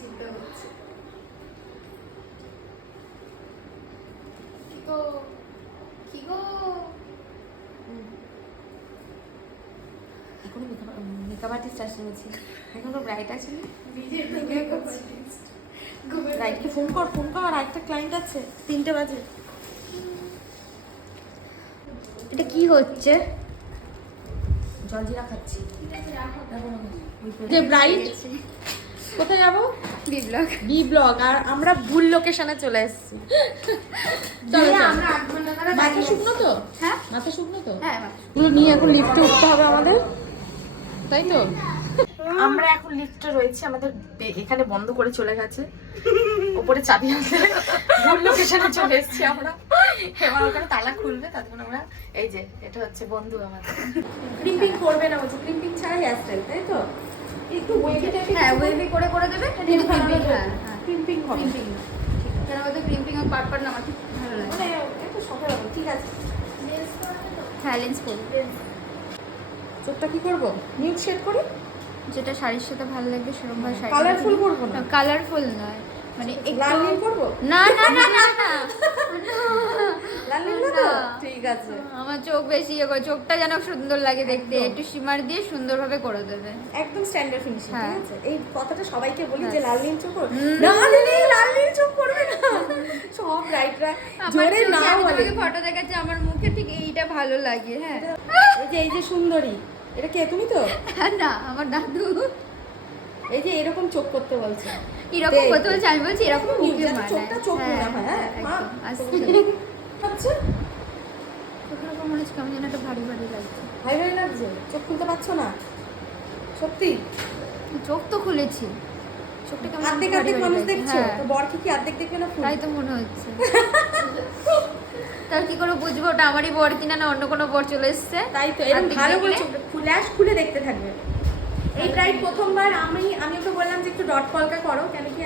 চিন্তা হচ্ছে। কি গো এখন মেকআপ আর্টিস্ট আসেছি, এখন তো ব্রাইট আছে না, ব্রাইটকে ফোন কর আরেকটা ক্লায়েন্ট আছে, 3টে বাজে। এটা কি হচ্ছে? জলজিরা খাচ্ছি। যে ব্রাইট কোথায় যাবো? B blog. আর আমরা ভুল লোকেশনে চলে এসেছি। চলো আমরা 8 ঘন্টা ধরে মাথা শুকনো তো? হ্যাঁ মাথা শুকনো তো? হ্যাঁ। এগুলো নিয়ে এখন লিফটে উঠতে হবে আমাদের, তাই তো? আমরা এখন লিফটে রয়েছি, আমাদের এখানে বন্ধ করে চলে গেছে, ওপরে চাবি আছে, ভুল লোকেশনে চলে এসেছি আমরা। এবার ওখানে তালা খুলবে, ততক্ষণ আমরা এই যে এটা হচ্ছে বন্ধু আমাদের। ক্রিম্পিং করবে না বলছে, ক্রিম্পিং ছাড়াই হেয়ারস্টাইল, তাই তো? একটু ওয়েভি টাইপের, হ্যাঁ ওয়েভি করে দেবে, কিন্তু ক্রিম্পিং। হ্যাঁ ক্রিম্পিং হবে, ক্রিম্পিং কেন বলতে ক্রিম্পিং আর পার্ট না আমার ঠিক ভালো লাগে, মানে একটু শখের হবে। ঠিক আছে, হ্যাঁ লেন্স করবে। চোখটা কি করব? নিউড শেড করি, যেটা শাড়ির সাথে ভালো লাগবে সেরকম ভাবে শাড়ি। কালারফুল করব না, কালারফুল নয়, মানে লাল একটু নীল করব। না না না না না লাল নীল না তো? ঠিক আছে। আমার চোখ বেশি চোখটা যেন সুন্দর লাগে দেখতে, একটু শিমার দিয়ে সুন্দরভাবে করে দেবে, একদম স্ট্যান্ডার্ড ফিনিশিং। হ্যাঁ। ঠিক আছে, এই কথাটা সবাইকে বলি যে হ্যাঁ। লাল নীল চোখ করবে না, লাল নীল চোখ করবে না, সব রাইটরা জোরে না বলে। ফটো দেখাচ্ছে আমার মুখে ঠিক এইটা ভালো লাগে। হ্যাঁ এই যে সুন্দরী, এটা কে তুমি তো? না আমার দাদু এই যে এরকম চোখ করতে বলছে, এরকম করতে বলছে, আমি বলছি এরকম মুখে মানায়। চোখটা চোখ মনে হয়। হ্যাঁ মা আচ্ছা আচ্ছা, চোখের উপর মনে হচ্ছে কেমন যেন একটা ভারী ভারী লাগছে। ভাই ভাই লাগছে, চোখ খুলতে পারছো না সত্যি? চোখ তো খুলেছি, চোখটা কেমন অর্ধেক ভারী অর্ধেক ভারী মানুষ লাগছে। দেখছো হ্যাঁ তো, বর কি অর্ধেক দেখবে না ফুল? তাই তো মনে হচ্ছে। তার কি করে বুঝবো ওটা আমারই বর কিনা না অন্য কোনো বর চলে এসছে? তাই তো এরকম অর্ধেক ভালো করে দেখলে? চোখটা ফ্ল্যাশ খুলে দেখতে থাকবে। এই ব্রাইড প্রথমবার আমি ওকে বললাম যে একটু ডট কলকা করো, কেন কি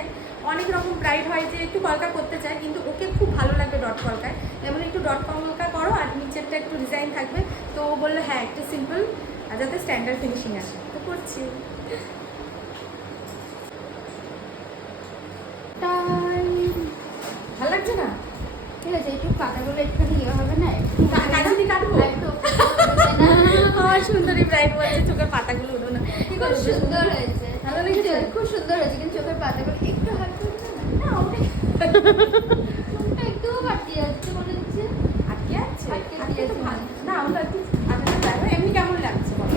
অনেক রকম ব্রাইড হয় যে একটু কলকা করতে চায়, কিন্তু ওকে খুব ভালো লাগবে ডট কলকায়, যেমন একটু ডট কলকা করো আর নিচেরটা একটু ডিজাইন থাকবে। তো ও বললো হ্যাঁ একটু সিম্পল আর যাতে স্ট্যান্ডার্ড ফিনিশিং আসে, তো করছি। ভালো লাগছে না? ঠিক আছে, একটু পাতাগুলো একটুখানি ইয়ে হবে না, কাজে দিয়ে কাটবো। আমার সুন্দরী ব্রাইড বলছে চোখের পাতাগুলো উঠো না। কি খুব করছো? সুন্দর হয়েছে, ভালো লেগেছে? খুব সুন্দর হয়েছে, কিন্তু চোখের পাতাগুলো একটু হালকা হচ্ছে না, অনেক চোখটা একটু বাড়তি যাচ্ছে মনে হচ্ছে। আটকে আছে? আটকে আটকে তো দিয়েছে। ভালো না, আমরা একটু আটকে যাবো। এমনি কেমন লাগছে বলো?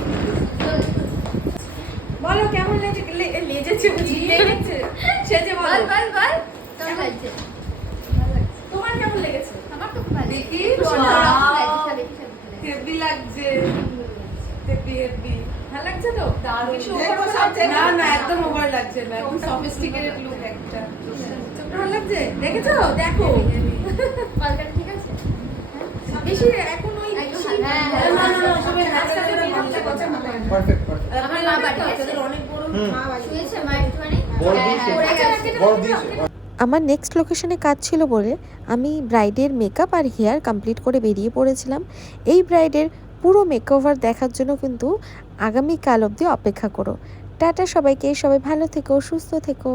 বলো কেমন লেগেছে? লেগেছে লেগেছে সেজে বলো। বল কেমন লাগছে? তোমার কেমন লেগেছে? আমার তো খুব ভালো দেখি, খুব সুন্দর বাহ। রকম লাগছে, সাবেকি সাবেকি লাগছে। হেভি লাগছে, হেভি হেভি ভালো লাগছে তো? দারুণ। বেশি over ভালো লাগছে না না একদম ওভার লাগছে না, একদম সফিস্টিকেটেড লুক একটা। চোখটা ভালো লাগছে? দেখেছো? দেখো কলকাতা ঠিক আছে? বেশি এখন ওই একটু বেশি- হ্যাঁ, না, না, না, ওসবের হাতটা হাতটা বের ভালো করতে লাগছে। কথা বলে। Perfect perfect. আমার মা পাঠিয়েছে। তাদের অনেক বড় মা বাড়ি। শুয়েছে মা একটুখানি? বড় হ্যাঁ, দিয়েছে। পড়ে আচ্ছা, গেছে। রাখি বড় দাও, দিয়েছে। রাখি দাও। আমার নেক্সট লোকেশনে কাজ ছিল বলে আমি ব্রাইডের মেকআপ আর হেয়ার কমপ্লিট করে বেরিয়ে পড়েছিলাম। এই ব্রাইডের পুরো মেকওভার দেখার জন্য কিন্তু আগামীকাল অবধি অপেক্ষা করো। টাটা সবাইকে, সবাই ভালো থেকো, সুস্থ থেকো।